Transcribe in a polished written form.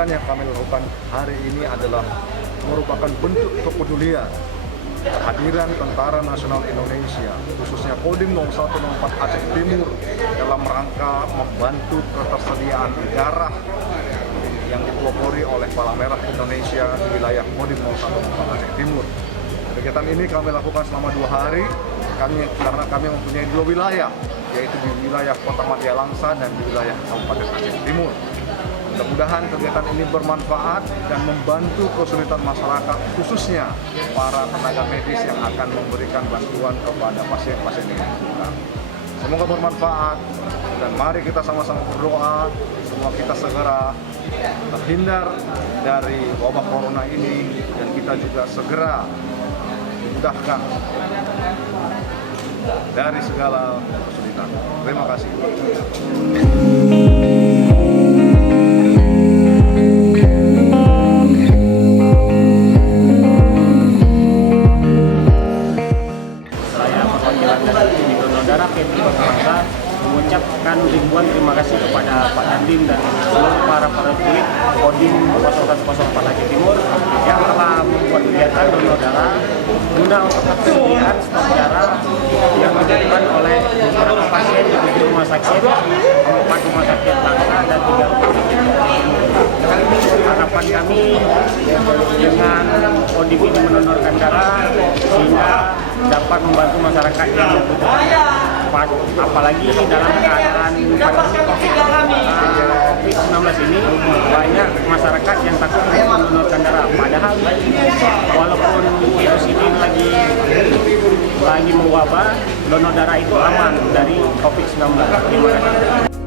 kegiatan yang kami lakukan hari ini adalah merupakan bentuk kepedulian kehadiran Tentara Nasional Indonesia, khususnya Kodim 0104 Aceh Timur, dalam rangka membantu ketersediaan darah yang dipelopori oleh Palang Merah Indonesia di wilayah Kodim 0104 Aceh Timur. Kegiatan ini kami lakukan selama 2 hari karena kami mempunyai 2 wilayah, yaitu di wilayah Kota Madia Langsa dan di wilayah Kabupaten Aceh Timur. Mudah-mudahan kegiatan ini bermanfaat dan membantu kesulitan masyarakat, khususnya para tenaga medis yang akan memberikan bantuan kepada pasien-pasien yang membutuhkan. Semoga bermanfaat dan mari kita sama-sama berdoa semua kita segera terhindar dari wabah corona ini dan kita juga segera dimudahkan dari segala kesulitan. Terima kasih. Mengucapkan ribuan terima kasih kepada Pak Dandim dan seluruh para prajurit Kodim 0104 Aceh Timur yang telah membuat kegiatan donor darah guna untuk ketersediaan stok darah yang dibutuhkan oleh beberapa pasien di 7 rumah sakit, 4 rumah sakit Langsa dan 3 rumah sakit Timur. Harapan kami dengan Kodim ini mendonorkan darah sehingga dapat membantu masyarakat yang membutuhkan, apalagi dalam keadaan pandemi COVID-19 ini banyak masyarakat yang takut untuk mendonorkan darah. Padahal walaupun virus ini lagi mewabah, donor darah itu aman dari COVID-19. Terima kasih.